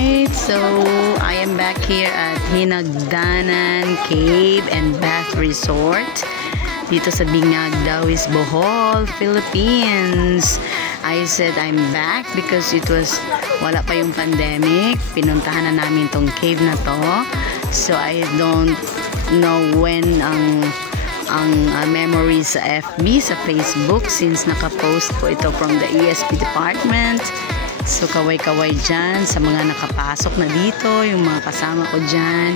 Alright, so I am back here at Hinagdanan Cave and Bath Resort dito sa Bingag, Dawis, Bohol, Philippines. I said I'm back because it was wala pa yung pandemic. Pinuntahan na namin tong cave na to. So I don't know when ang memories sa FB, sa Facebook, since nakapost po ito from the ESP department. So kaway-kaway dyan sa mga nakapasok na dito, yung mga kasama ko dyan,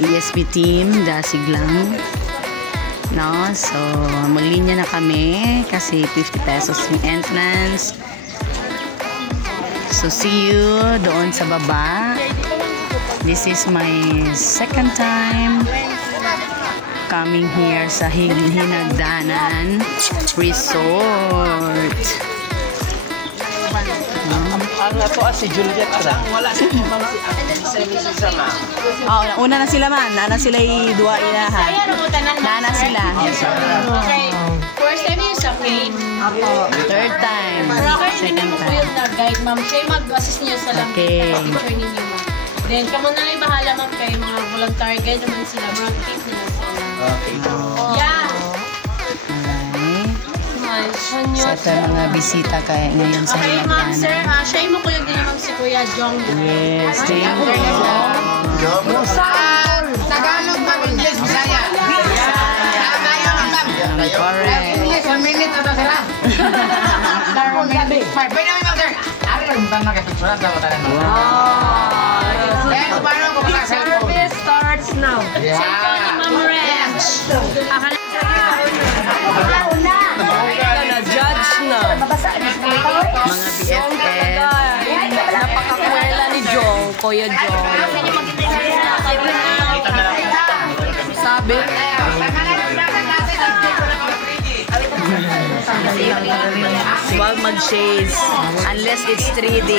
ESP team, dasig lang, no? So maglinya na kami kasi 50 pesos yung entrance. So see you doon sa baba. This is my second time coming here sa Hinagdanan Resort. Ang ato si Juliet ra. Wala si sama. Oh, una na sila man. Nana sila i-dua ilaha. Nana sila. Okay. First time yung sa cave. Third time. Second time. Yung nag-guide, ma'am. Siya yung mag-assist niyo sa lang. Okay. Picture ninyo, ma'am. Then, kamo na lang bahala, ma'am, kayo mga volunteer guide naman sila. Mag-tip nila sila. Okay. Yeah. Sa ito mga bisita kaya ngayon sa Okay, ma'am, sir. Hinagdanan. Siya yung makuyog din naman si Kuya Jong. Yes, thank you. Tagalog ba? English, Bisaya? Correct. English, 1 minute na sila. 1 minute. Pwede naman lang, sir. Ari lang butang nakapicturan sa mata naman. Kaya kung paano kung makaselfon? Service starts now. Yeah. Ma'am Ren. Judge na. Mga BFF. Napakakwela ni Jong, Kuya Jong. Sabi. Huwag mag-shades unless it's 3D.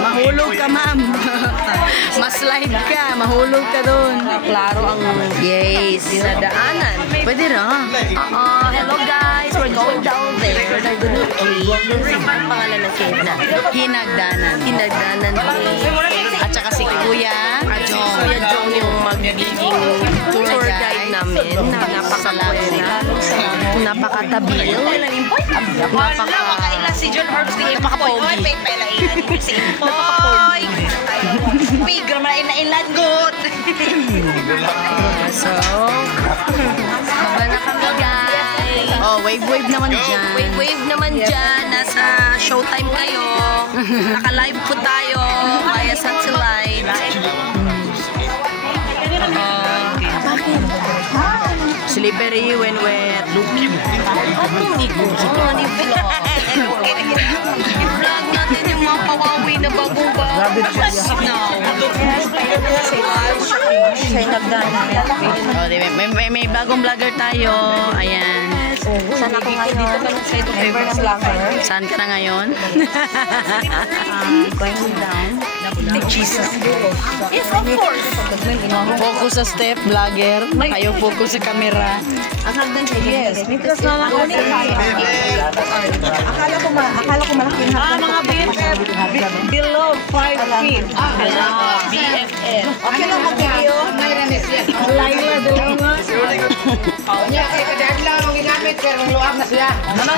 Mahulog ka, ma'am. Maslide ka. Mahulog ka doon. Klaro ang Yes. dinadaanan. Pwede ra. Hello guys, we're going down there. Nagdunod cave. Ang pangalan ng cave na? Hinagdanan. Hinagdanan cave. At saka si Kuya Jong. Kuya Jong yung magiging tour guide namin. Napakakwela. Napakatabil. Si John Herbs ni Napaka-pogi. Si Impoy. Pigro man na ilangot. So, Baba na kami guys. oh, wave-wave naman dyan. Wave naman dyan. Nasa showtime kayo. Naka-live po tayo via satellite. Slippery when wet. I-vlog natin yung mga pawawi na baguba. Oh, may bagong vlogger tayo. Ayan. Saan ako ngayon? Saan ka na ngayon? Going down. Jesus. Yes, of course. Focus sa step, vlogger. Ayaw focus sa camera. Yes, because na ako ni Akala ko malaki yung Mga BFF below 5 feet. BFF. Okay lang mag-video. Laila dalawa nga. Nya kay kadad lang ang ginamit sir, ang luwag na siya.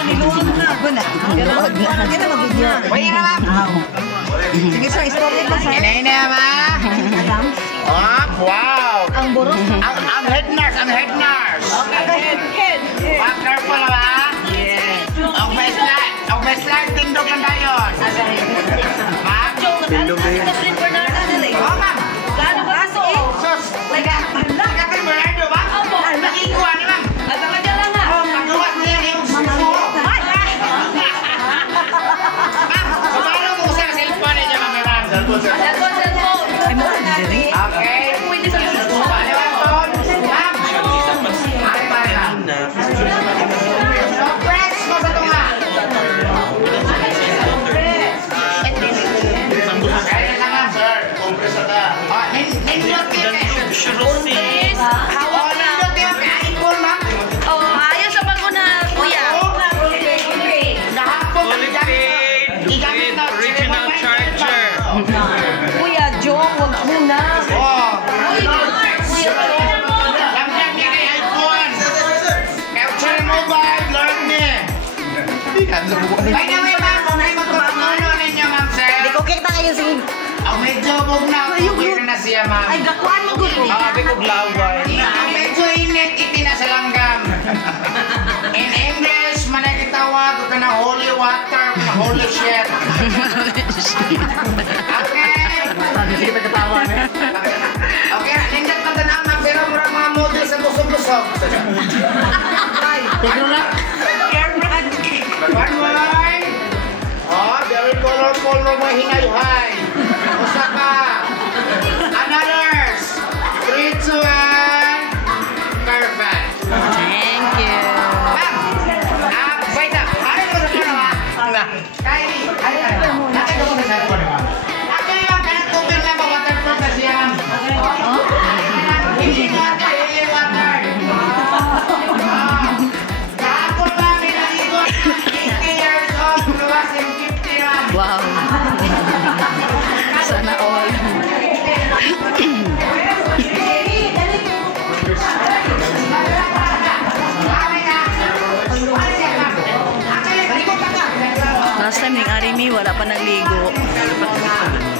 Niluwag na. Niluwag na. Hindi na mag-video. Pwede na ma'am. Sige sir, story pa sir. Ina ma. Wow. Ang burong. Ang head nurse, ang head nurse. Head. Pak careful ba? Yes. Ang best life tindog lang tayo. Ma'am. Tindog na yun. Oh ma'am. Gaano ba ito? Sus. Nagkatay Bernardo ba? Nakikuha ni ma'am. Talaga lang ha. Pagkawas niya yung suso. Ma'am, paano mo sa cellphone niya ma'am? Cellphone. Okay. Pwede sa suso. Ma'am. By the way, ma'am, kung may magpapatulo ninyo, ma'am, sir. Hindi ko kita kayo sige. Medyo bug na ako. Na siya, ma'am. Ay, gakuan mo gusto. Bigog laway. Medyo init, itina sa langgam. In English, manakitawag ko na holy water, holy shit. Okay. Sige pa katawa, eh. Okay, nindot pa ganang na, pero murang mga model sa busog-busog. Tigro na. One more. Oh, very colorful na mga hinay-hay. Osaka. Another's. 3, 2, 1. Perfect. Thank you. Ma'am. Wait up. Ano ko sa pano, ha? Kylie. Nakita ko sa cellphone, ma'am. Ako yung kanang tubig na waterproof na siya, ma'am. Hindi water, hindi water. Kahapon, ma'am, inaligo. 80 years old. Luwas yung 50, ma'am. Wow. Sana all. Last time ni Arimi, wala pa nagligo.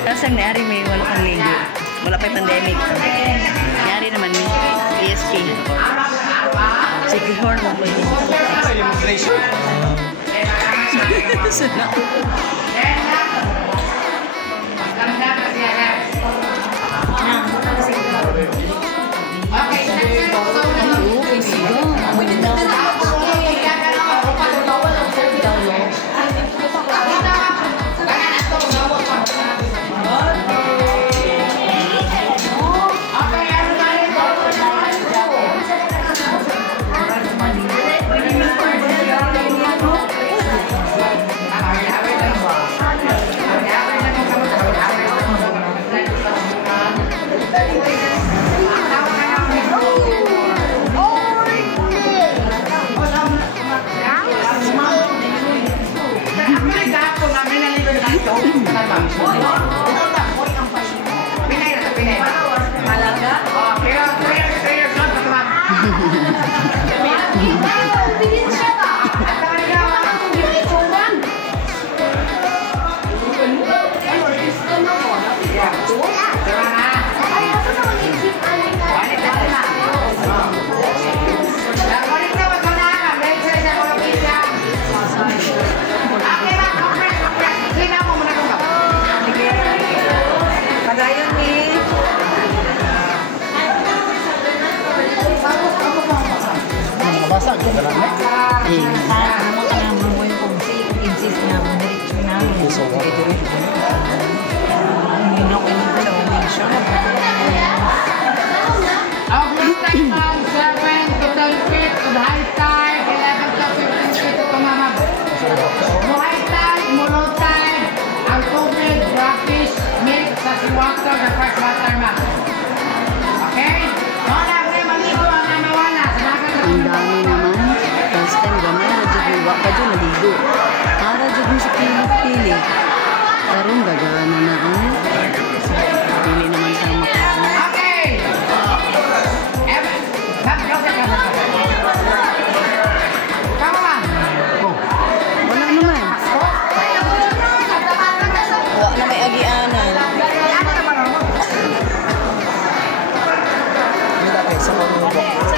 Last time ni Arimi, wala pa nagligo. Wala pa yung pandemic. Nangyari naman ni ESK. Sige, horn mo po yun. Sana all.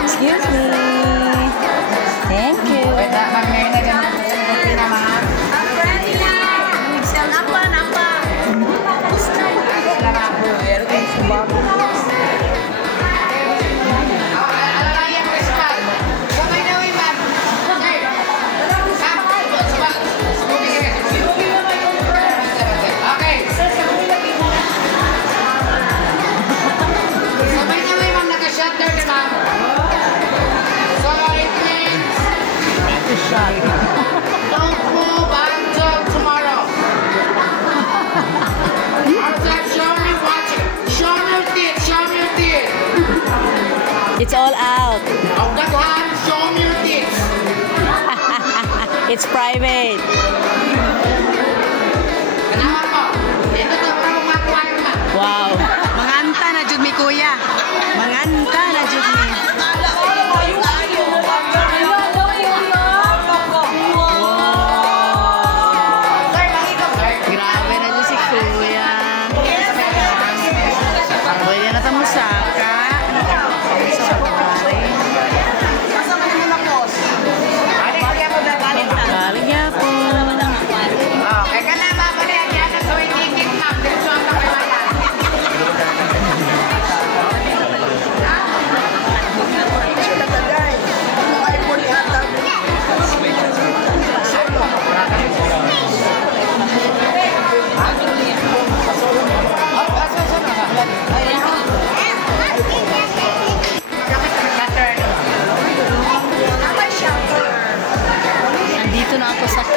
Excuse me. Thank you. Don't move until tomorrow. Show me your teeth. Show me your teeth. It's all out. Oh, that hand, show me your teeth. It's private. Kanawa mo. Ito to, para makuha ka. Wow. Manganta na jud mi kuya. Manganta na jud mi. Wow.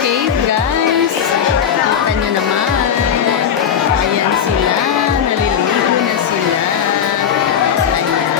cave, guys. Kita nyo naman. Ayan sila. Naliligo na sila. Ayan.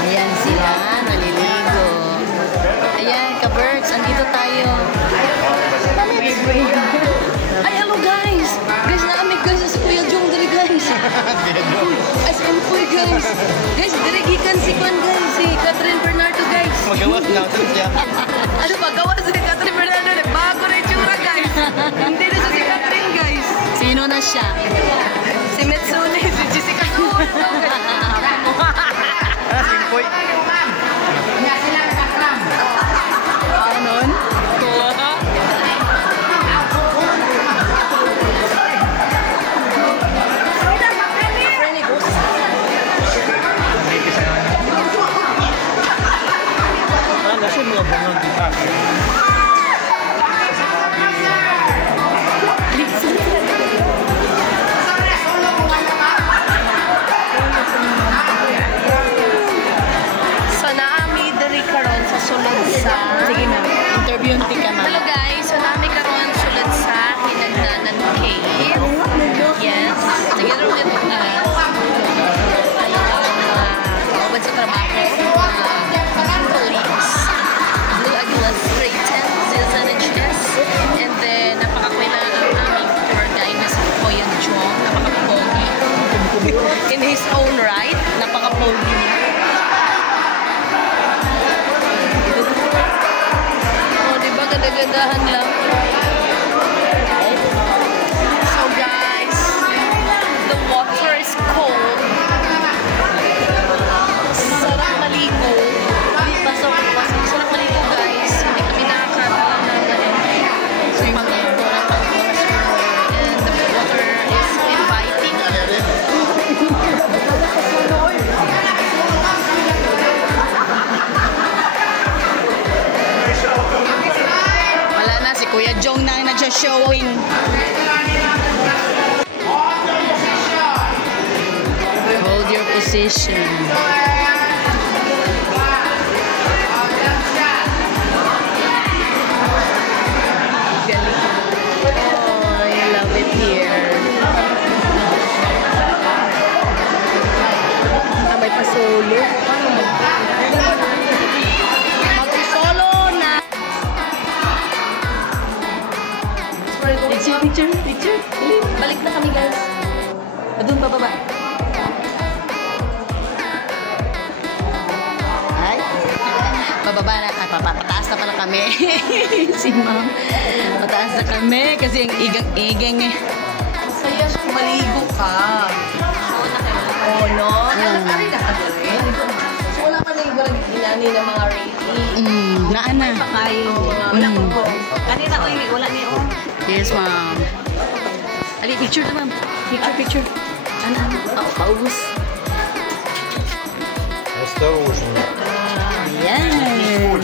Ayan sila, naliligo. Ayan, ka-birds, andito tayo. Ay, hello guys! Guys, naamig guys sa Kuya Jong dali guys. As in Kuya guys. Guys, dirigikan si Juan guys, si Catherine Bernardo guys. Magawas na ito siya. Ano ba? Gawa si Catherine Bernardo. Bago na yung tsura, guys. Hindi na siya si Catherine, guys. Sino na siya? Si Metsune, si Jessica Noor. Simpoy. Kanya sila kakram. Ganon? Nasa mga bangag kita. So, naami diri karon sa sulod sa... Sige na, interview ka na. Hello guys, so naami karon sulod sa Hinagdanan Cave. Yes, together with kaubad sa trabaho, colleagues, Blue Aguilas Creighton, Zilzan HS, and then napakakwela ang aming tour guide na si Kuya Jong, napakapogi. In his own right, napakapogi niya. Oh, di ba ganda-gandahan lang? So guys, the water is cold. Sarap maligo. Pasok. Sarap maligo guys. Hindi kami nakakatawa ng pag-ito ng pag-oras. And the water is inviting. Wala na, si Kuya Jong na nagsha-showing. Hold your position. Oh, I love it here. May pasolo. Mag-solo na. Picture. Balik na kami guys. Doon, bababa. Ay. Bababa na. Pataas na pala kami. Si ma'am. Pataas na kami kasi ang igang eh. Saya siya maligo ka. Oo, no? Mm. Ano na ka rin? So, wala ka na yung walang inani ng mga rating. Naana. Kayo. Wala ko. Kanina, wala niyo. Yes, ma'am. Ali, picture na, ma'am. Picture. Ano? Paubos. Осторожно. Yan.